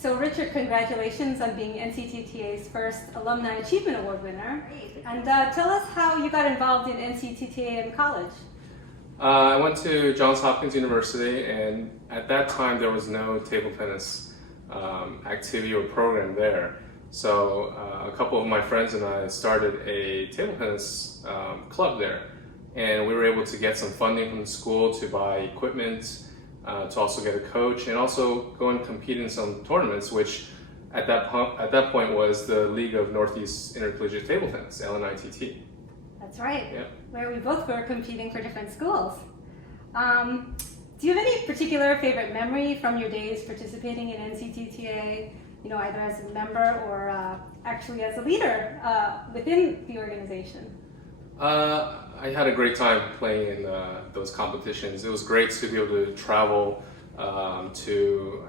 So Richard, congratulations on being NCTTA's first Alumni Achievement Award winner. Great. And tell us how you got involved in NCTTA in college. I went to Johns Hopkins University, and at that time there was no table tennis activity or program there. So a couple of my friends and I started a table tennis club there, and we were able to get some funding from the school to buy equipment, to also get a coach, and also go and compete in some tournaments, which at that point was the League of Northeast Intercollegiate Table Tennis, LNITT. That's right, Yeah. where we both were competing for different schools. Do you have any particular favorite memory from your days participating in NCTTA, either as a member or actually as a leader within the organization? I had a great time playing in those competitions. It was great to be able to travel I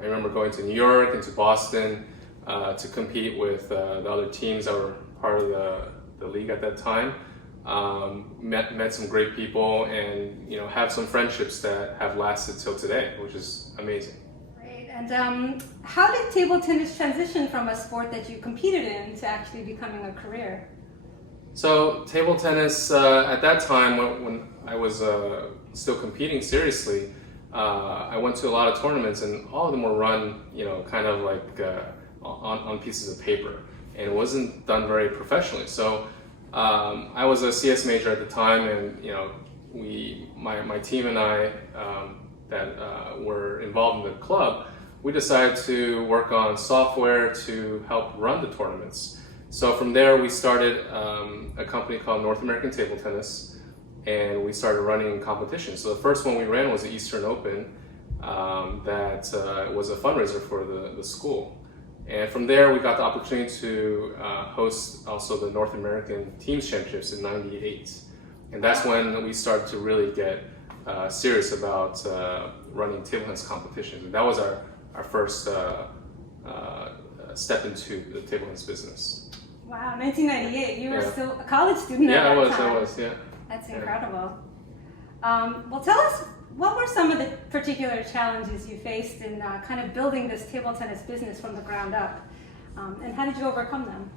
remember going to New York and to Boston to compete with the other teams that were part of the league at that time. Met some great people, and have some friendships that have lasted till today, which is amazing. Great. And how did table tennis transition from a sport that you competed in to actually becoming a career? So table tennis at that time, when I was still competing seriously, I went to a lot of tournaments, and all of them were run kind of like on pieces of paper, and it wasn't done very professionally. So I was a CS major at the time, and my team and I that were involved in the club, we decided to work on software to help run the tournaments. So from there we started a company called North American Table Tennis, and we started running competitions. So the first one we ran was the Eastern Open, that was a fundraiser for the school. And from there, we got the opportunity to host also the North American Teams Championships in '98. And that's when we started to really get serious about running table tennis competitions. And that was our first step into the table tennis business. Wow, 1998, you were Yeah. still a college student at that time. I was, yeah. That's incredible. Well, tell us, what were some of the particular challenges you faced in kind of building this table tennis business from the ground up, and how did you overcome them?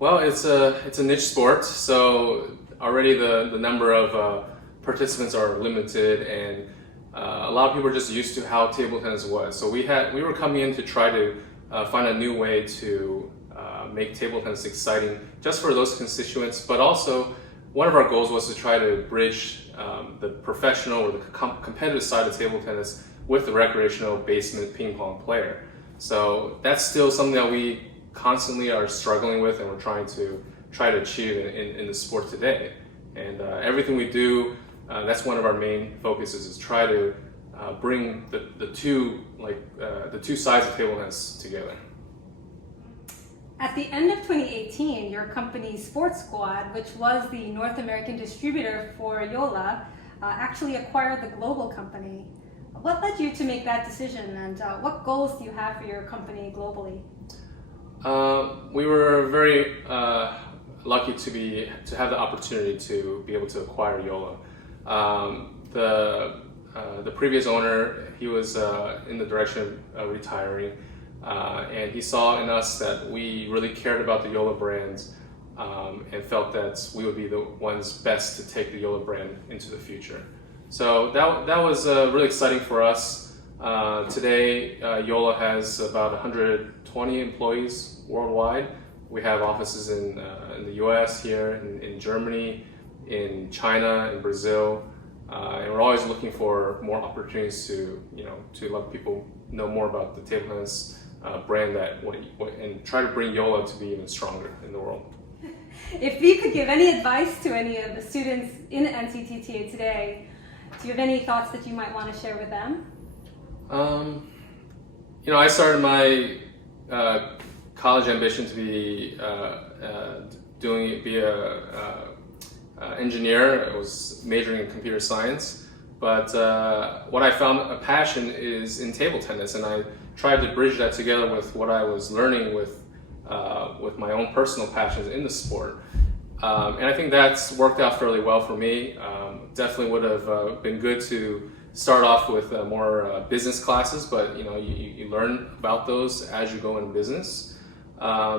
Well, it's a niche sport, so already the number of participants are limited, and a lot of people are just used to how table tennis was. So we were coming in to try to find a new way to make table tennis exciting just for those constituents, but also one of our goals was to try to bridge the professional or the competitive side of table tennis with the recreational basement ping pong player. So that's still something that we constantly are struggling with, and we're trying to achieve in the sport today. And everything we do, that's one of our main focuses, is try to bring the two sides of table tennis together. At the end of 2018, your company's sports squad, which was the North American distributor for Yolo, actually acquired the global company. What led you to make that decision, and what goals do you have for your company globally? We were very lucky to have the opportunity to be able to acquire Yolo. The previous owner, he was in the direction of retiring. And he saw in us that we really cared about the Yolo brands, and felt that we would be the ones best to take the Yolo brand into the future. So that was really exciting for us. Today, Yolo has about 120 employees worldwide. We have offices in the US, here, in Germany, in China, in Brazil, and we're always looking for more opportunities to let people know more about the table tennis brand and try to bring Yolo to be even stronger in the world. If you could give any advice to any of the students in NCTTA today, do you have any thoughts that you might want to share with them? I started my college ambition to be an engineer. I was majoring in computer science, but what I found a passion is in table tennis, and I tried to bridge that together with what I was learning with my own personal passions in the sport. And I think that's worked out fairly well for me. Definitely would have been good to start off with more business classes, but you learn about those as you go in business.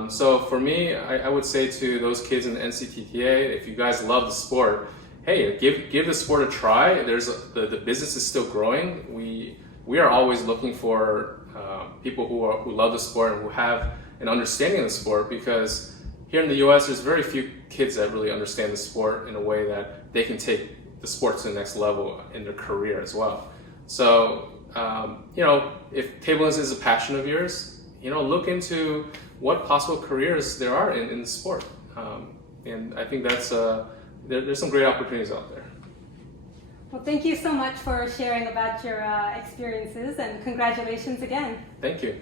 So for me, I would say to those kids in the NCTTA, if you guys love the sport, hey, give the sport a try. The business is still growing. We are always looking for people who love the sport and who have an understanding of the sport, because here in the U.S. there's very few kids that really understand the sport in a way that they can take the sport to the next level in their career as well. So if table tennis is a passion of yours, look into what possible careers there are in the sport, and I think that's there's some great opportunities out there. Well, thank you so much for sharing about your experiences, and congratulations again. Thank you.